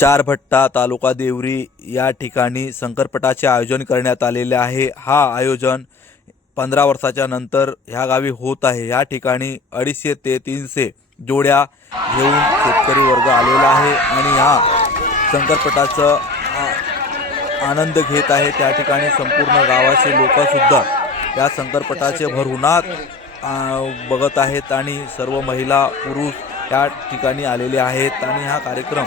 चारभट्टा तालुका देवरी या ठिकाणी संकरपटाचे आयोजन करण्यात आलेले आहे. हा आयोजन पंधरा वर्षाच्या नंतर ह्या गावी होत आहे. या ठिकाणी अडीचशे ते तीनशे जोड्या घेऊन शेतकरी वर्ग आलेला आहे आणि हा संकरपटाचं आनंद घेत आहे. त्या ठिकाणी संपूर्ण गावाचे लोकसुद्धा या संकरपटाचे भरहुनात बघत आहेत आणि सर्व महिला पुरुष या ठिकाणी आलेले आहेत आणि हा कार्यक्रम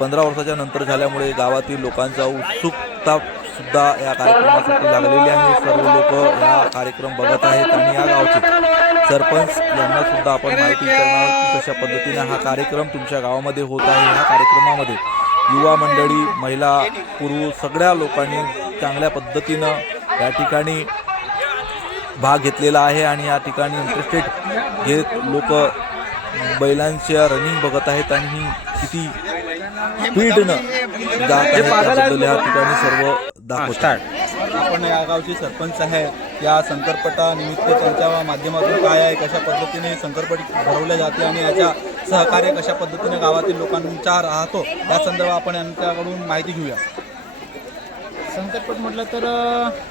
पंधरा वर्षाच्या नंतर झाल्यामुळे गावातील लोकांचा उत्सुकता सुद्धा या कार्यक्रमासाठी लागलेली आहे. सर्व लोक हा कार्यक्रम बघत आहेत आणि या गावचे सरपंच यांना सुद्धा आपण माहिती विचारणार की कशा पद्धतीने हा कार्यक्रम तुमच्या गावामध्ये होत आहे. ह्या कार्यक्रमामध्ये युवा मंडळी महिला पुरुष सगळ्या लोकांनी चांगल्या पद्धतीनं या ठिकाणी भाग घेतलेला आहे आणि या ठिकाणी इंटरेस्टेड घेत लोक बैलांच्या रनिंग बघत आहेत आणि ही किती स्पीडनं जात आहे त्याबद्दल या ठिकाणी सर्व दाखवतात आपण या गावचे सरपंच आहे. या शंकरपटा निमित्त त्यांच्या माध्यमातून काय आहे कशा पद्धतीने संकरपट भरवल्या जाते आणि याच्या सहकार्य कशा पद्धतीने गावातील लोकांचा राहतो या संदर्भात आपण यांच्याकडून माहिती घेऊया. संकटपट म्हटलं तर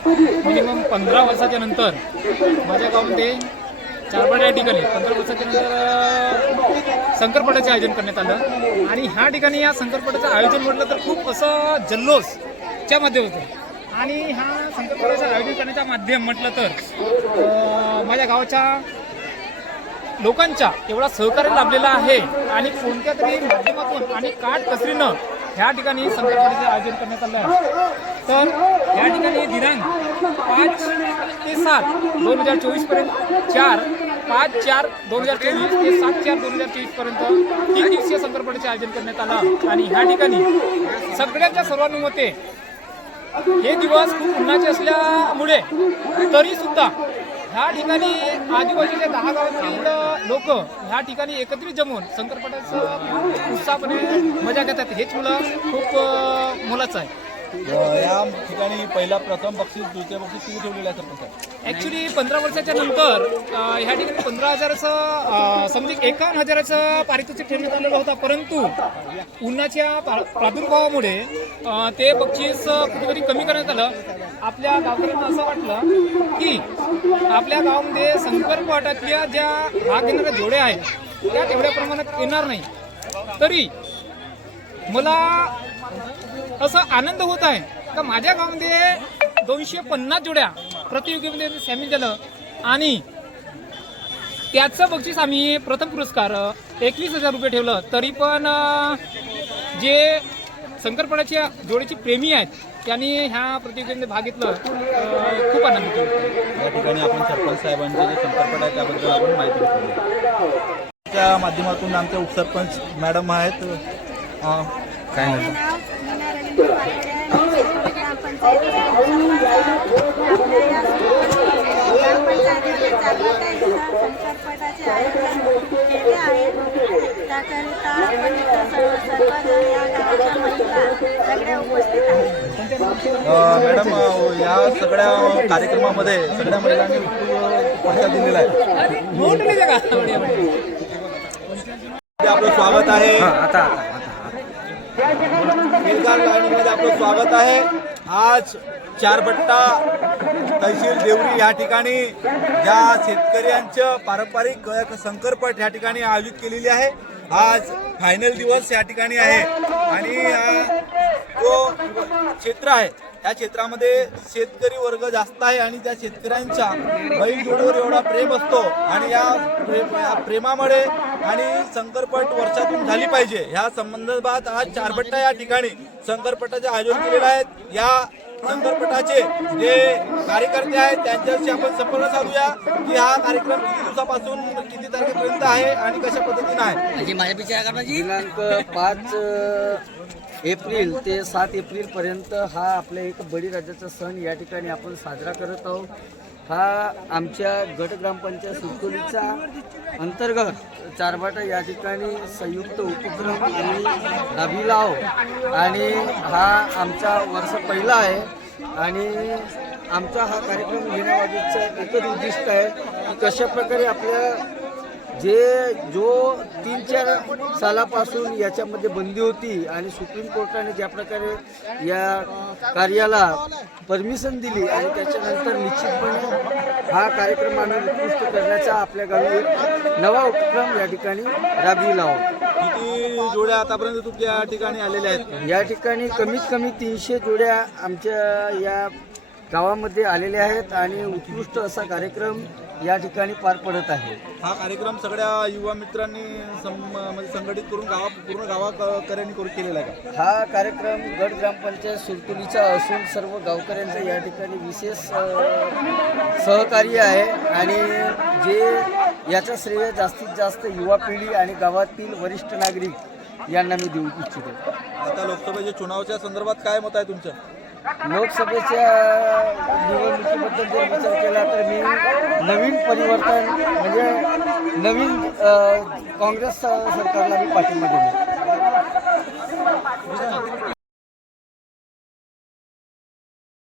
मिनिमम पंधरा वर्षाच्या नंतर माझ्या गावामध्ये चारपाड या ठिकाणी. पंधरा वर्षाच्यानंतर संकरपटाचे आयोजन करण्यात आलं. आणि ह्या ठिकाणी या संकरपटाचं आयोजन म्हटलं तर खूप असं जल्लोषच्या माध्यमातून. आणि ह्या संकरपटाचं आयोजन करण्याच्या माध्यम म्हटलं तर माझ्या गावाच्या लोकांच्या एवढा सहकार्य लाभलेला आहे. आणि कोणत्या तरी माध्यमातून आणि काट कसरीनं ह्या ठिकाणी संकल्पनेचं आयोजन करण्यात आलं आहे. तर या ठिकाणी दिनांक पाच ते सात दोन हजार चोवीसपर्यंत चार पाच चार दोन हजार चोवीस ते सात चार दोन हजार चोवीसपर्यंत तीन दिवसीय संकल्पनेचे आयोजन करण्यात आलं. आणि ह्या ठिकाणी सगळ्यांच्या सर्वानुमते हे दिवस खूप उन्हाचे असल्यामुळे तरी सुद्धा ह्या ठिकाणी आजूबाजूच्या दहा गावातील लोक ह्या ठिकाणी एकत्रित जमून शंकरपटाचं उत्साहपणे मजा घेतात. हेच मुलं खूप अं, मोलाचं आहे. या ठिकाणी पहिला प्रथम बक्षीस द्वितीय बक्षीस किती ठेवलेलं आहे सरपंच ॲक्च्युली पंधरा वर्षाच्या नंतर ह्या ठिकाणी पंधरा हजाराचं समजा एकावन्न हजाराचं पारितोषिक ठेवण्यात आलेलं होतं परंतु उन्हाच्या प्रा- प्रादुर्भावामुळे ते बक्षीस कुठेतरी कमी करण्यात आलं. आपल्या गावकऱ्यांना असं वाटलं की आपल्या गावामध्ये शंकरपटातल्या ज्या भाग घेणाऱ्या जोड्या आहेत त्या तेवढ्या प्रमाणात येणार नाही. तरी मला असं आनंद होत आहे. का माझ्या गावामध्ये दोनशे पन्नास जोड्या प्रतियोगितेमध्ये सामील झालं आणि त्याचं बक्षीस आम्ही प्रथम पुरस्कार एकवीस हजार रुपये ठेवलं. तरी पण जे शंकरपटाच्या जोडीचे प्रेमी आहेत त्यांनी ह्या प्रतियोगितेमध्ये भाग घेतलं. खूप आनंद होतो. या ठिकाणी आपण सरपंच साहेबांचे जे संकल्पना आहे त्याबद्दल आपण माहिती घेतली. त्या माध्यमातून आमचे उपसरपंच मॅडम आहेत. काय त्याकरिता आपण इथं सर्व सर्वजण या गावाच्या महिला सगळ्या उपस्थित आहेत अ, मॅडम या सगळ्या कार्यक्रमामध्ये सगळ्या महिलांनी प्रतिसाद दिलेला आहे. आपलं स्वागत आहे. गार्डनमध्ये आपलं स्वागत आहे. आज चारबट्टा तहसील देवरी या ठिकाणी ज्या शेतकऱ्यांचं पारंपरिक संकरपट या ठिकाणी आयोजित केलेली आहे. आज फायनल दिवस या ठिकाणी आहे. आणि जो क्षेत्र आहे त्या क्षेत्रामध्ये शेतकरी वर्ग जास्त आहे आणि त्या शेतकऱ्यांच्या बैल जोडीवर एवढा प्रेम असतो आणि या प्रेम प्रेमामुळे आणि शंकरपट वर्षातून झाली पाहिजे. ह्या संबंधात आज चारबट्टा या ठिकाणी शंकरपटाचे आयोजन केलेले आहेत या शंकरपटाचे जे कार्यकर्ते आहेत त्यांच्याशी आपण संपर्क साधूया की हा कार्यक्रम किती दिवसापासून किती तारखेपर्यंत आहे आणि कशा पद्धतीने आहे? माझ्या दिनांक पाच एप्रिल ते सात एप्रिलपर्यंत हा आपल्या एक बळीराजाचा सण या ठिकाणी आपण साजरा करत आहोत. हा आमच्या गट ग्रामपंचायत अंतर्गत चारबाटा या ठिकाणी संयुक्त उपक्रम आणि लाभिलाव आणि हा आमचा वर्ष पहिला आहे आणि आमचा हा कार्यक्रम घेण्यामागेचं एकच उद्दिष्ट आहे की कशा प्रकारे आपल्या जे जो तीन चार सालापासून याच्यामध्ये बंदी होती आणि सुप्रीम कोर्टाने ज्या प्रकारे या कार्याला परमिशन दिली आणि त्याच्यानंतर निश्चितपणे हा कार्यक्रम आम्ही उत्कृष्ट करण्याचा आपल्या गावी एक नवा उपक्रम या ठिकाणी राबविला आहोत किती जोड्या आतापर्यंत तुमच्या या ठिकाणी आलेल्या आहेत? या ठिकाणी कमीत कमी तीनशे जोड्या आमच्या या गावामध्ये आलेल्या आहेत आणि उत्कृष्ट असा कार्यक्रम या ठिकाणी पार पडत आहे. हा कार्यक्रम सगळ्या युवा मित्रांनी म्हणजे संघटित करून गावा पूर्ण गावाकऱ्यांनी करून केलेला आहे का? हा कार्यक्रम गड ग्रामपंचायत सुरतुलीचा असून सर्व गावकऱ्यांचं या ठिकाणी विशेष सहकार्य आहे. आणि जे याचा श्रेय जास्तीत जास्त युवा पिढी आणि गावातील वरिष्ठ नागरिक यांना मी देऊ इच्छितो. आता लोकसभेच्या चुनावच्या संदर्भात काय मत आहे तुमचं? लोकसभेच्या निवडणुकीबद्दल जर विचार केला तर मी नवीन परिवर्तन म्हणजे नवीन काँग्रेस सरकारला मी पाठिंबा दिला